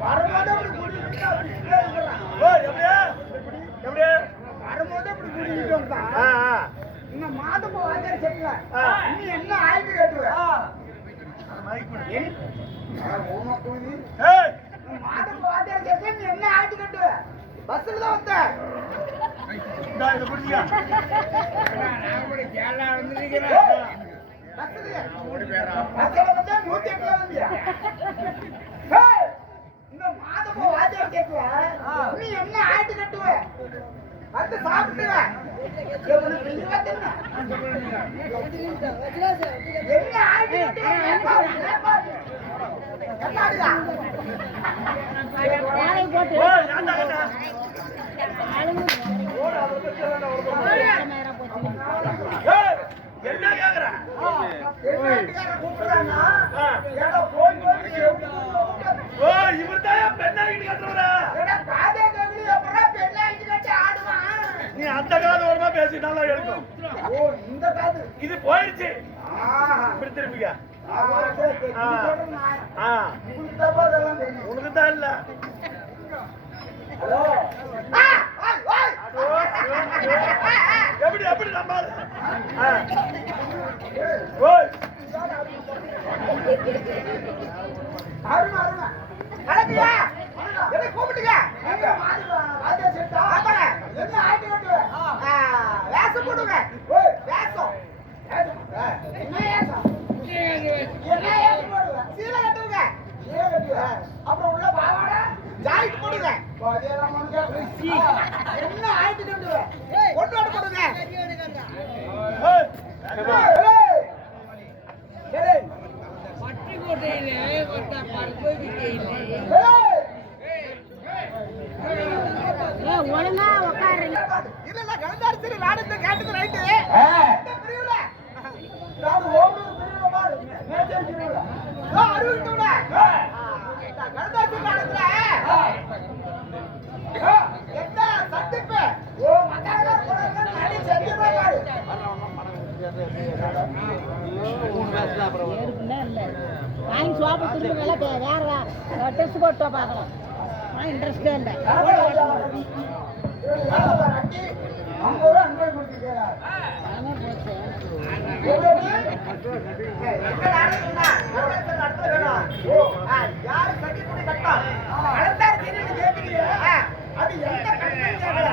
வரும்போது அப்படி குடிக்கிட்டு வரும்போது அப்படி குடிக்கிட்டு வந்தா இந்த மாதம் வாங்கிற செட்ல நீ என்ன ஆயிட்டு கேட்டுவ மாதம் வாங்கிற செட்ல நீ என்ன ஆயிட்டு கேட்டுவ பஸ்ல தான் வந்த இந்த மாதம் வாத்தியா கேட்குவ நீ என்ன ஆயிட்டு கட்டுவ வந்து சாப்பிட்டுவ என்ன ஆயிட்டு என்ன கேக்குற இவர்தான் பெண்ணாகிட்டு கட்டுறா நீ அந்த காலம் வருமா பேசினாலும் எடுக்கும் இந்த காது இது போயிடுச்சு இப்படி திரும்பிக்க உனக்கு தான் இல்ல எப்படி எப்படி நம்பாது அருமை அருமை கலக்கியா என்ன கூப்பிட்டுங்க என்ன ஆயிட்டு வேஷம் போடுங்க வேஷம் என்ன வேஷம் என்ன வேஷம் போடுங்க சீலை கட்டுங்க அப்புறம் உள்ள பாவாட ஜாக்கெட் போடுங்க என்ன ஆயிட்டு கட்டுங்க கொண்டு வர போடுங்க ஒழுங்கா உட்காருங்க இல்ல கலந்தாரி நாடு கேட்டது ரைட்டு வாங்கி சோப்பு திரும்ப வேற ட்ரெஸ் போட்டு பார்க்கலாம் இன்ட்ரெஸ்டே இல்லை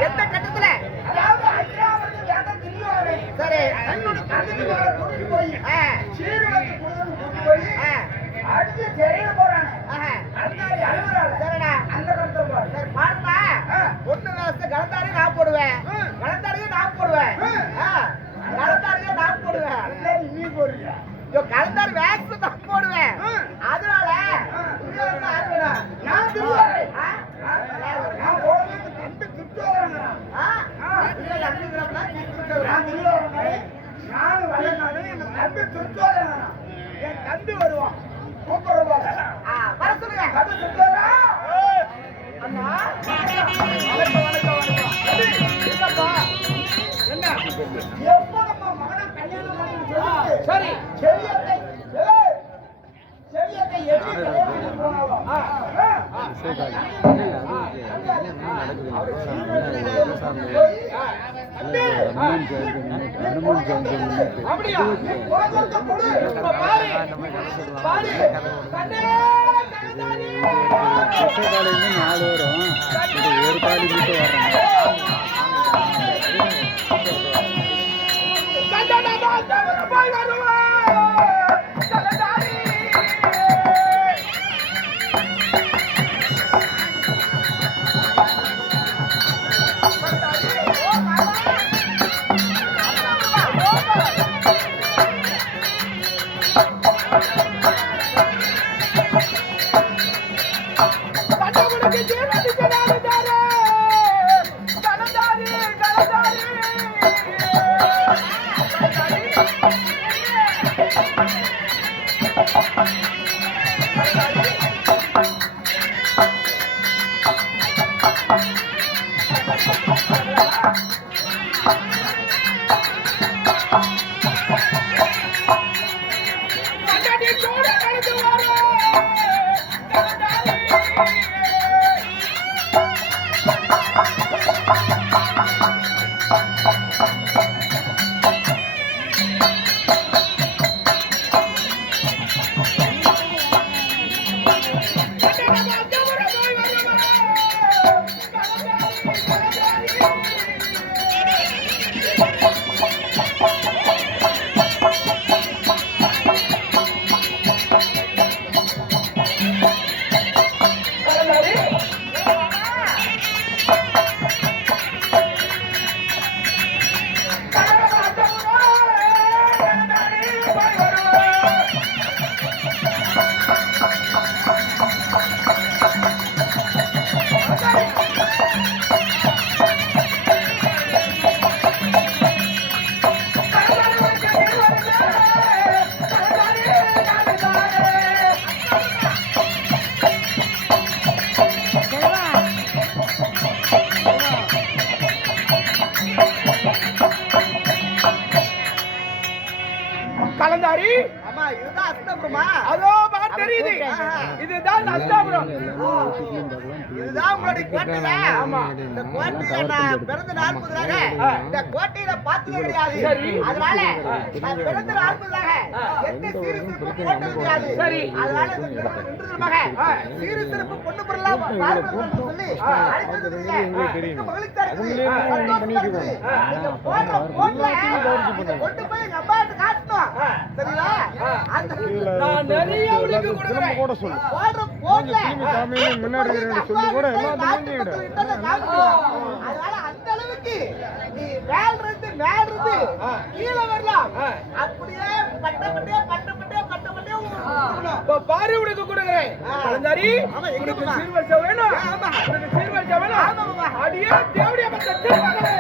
எந்த கட்டத்துல சரி போய் அடுத்து தெரிய போறானே சரிடா அந்த கருத்து சரி பாருமா ஒண்ணு வேஸ்ட் கலந்தாரி நான் போடுவேன் கலந்தாரியே நான் போடுவேன் கலந்தாரியே நான் போடுவேன் நீ போடுவீங்க கலந்தாரி வேஸ்ட் தான் போடுவேன் அதனால நான் திருவாரேன் நான் போடுறது கண்டு திட்டுவாங்க நானும் வரனாலும் எங்க தம்பி திட்டுவாங்க என் தம்பி வருவான் வர சொல்லுங்க அண்ணா என்ன எப்ப நம்ம மகனை கல்யாணம் பண்ணி சரி செவியத்தை எப்படி கல்யாணம் போனாலும் அப்படியா நாலு வரும் ஒரு பாடி மட்டும் வர கலந்தாரி ஆமா இதுதான் அஸ்தபுரமா அதோ பார் தெரியுது இதுதான் அஸ்தாபுரம் இதுதான் உங்களுடைய கோட்டையா ஆமா இந்த கோட்டையில நான் பிறந்த நாள் முதலாக இந்த கோட்டையில பார்த்தது கிடையாது சரி. அதனால நான் பிறந்த நாள் முதலாக எந்த சீரு சிறப்பு போட்டது கிடையாது சரி. அதனால இந்த திருமணம் நின்றதுமாக சீரு சிறப்பு பொண்ணு பொருளா பார்க்கணும்னு சொல்லி அழைத்தது மகிழ்ச்சியா இருக்குது சந்தோஷமா இருக்குது நீங்க போடுற போட்ல கொண்டு போய் எங்க அம்மாட்ட காட்டணும் சரிங்களா அந்த நான் நிறைய உனக்கு கொடுக்கிறேன் கூட சொல்லு போடுற போட்ல முன்னாடி சொல்லி கூட அதனால அந்த அளவுக்கு நீ மேல இருந்து கீழே வரலாம் அப்படியே பட்டப்பட்டே இப்ப பாரு உனக்கு கொடுக்கிறேன் கலந்தாரி ஆமா, எங்க உனக்கு போமா? சீர்வரிசை வேணும் ஆமா. உனக்கு சீர்வரிசை வேணும் ஆமாம்மா. அடியே தேவடியா மத்த திருமகளே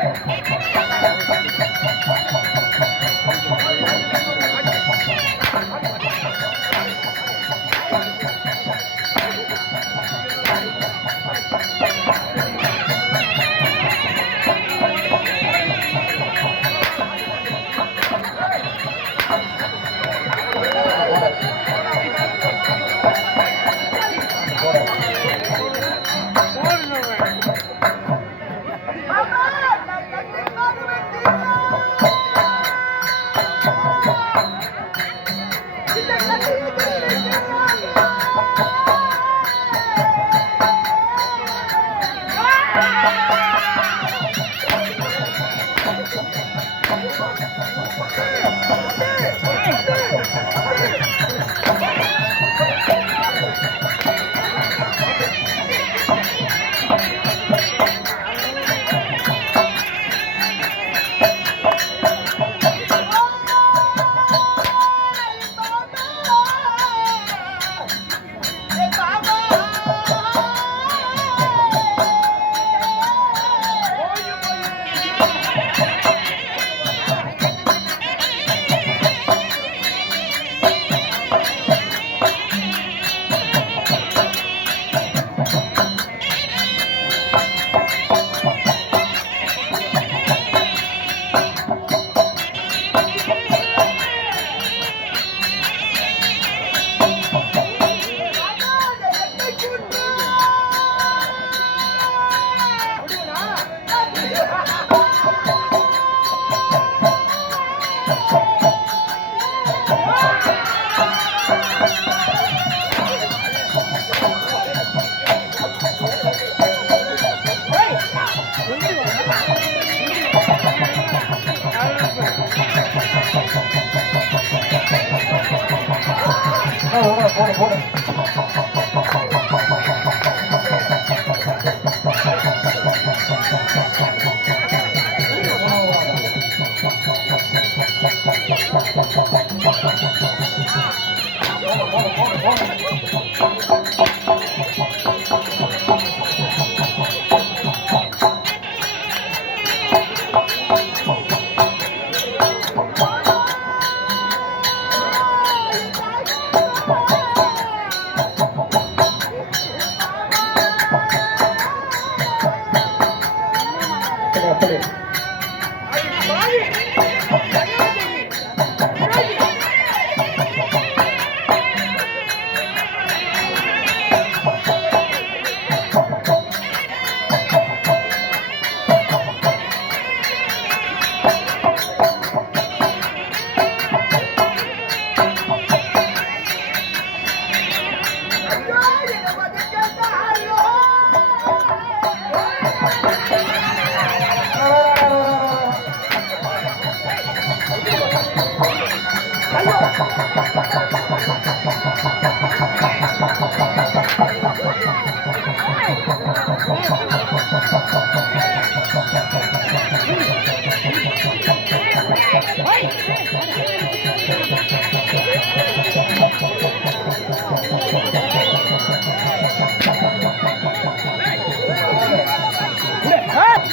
Hey!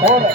போடு